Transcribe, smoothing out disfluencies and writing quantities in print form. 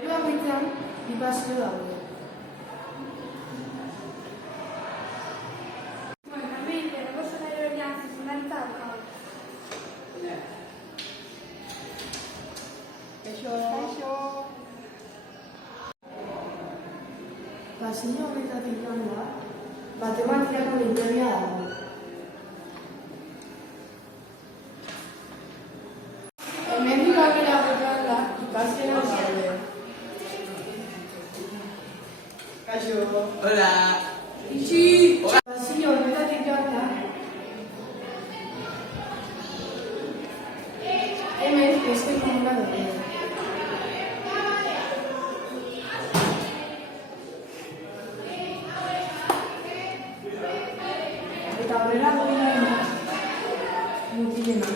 Bakoitzean bi paseo daude. Normalmente la vostra aeronavi sull'altata. Pasillo honetatik joanda, matematiako linterria dago. Hemendik aurrera joanda, ikasgelan daude. Kaixo. Hola. Itxi! Pasillo honetatik joanda, hemen beste komuna daude. Eta aurrera goiena mutilena.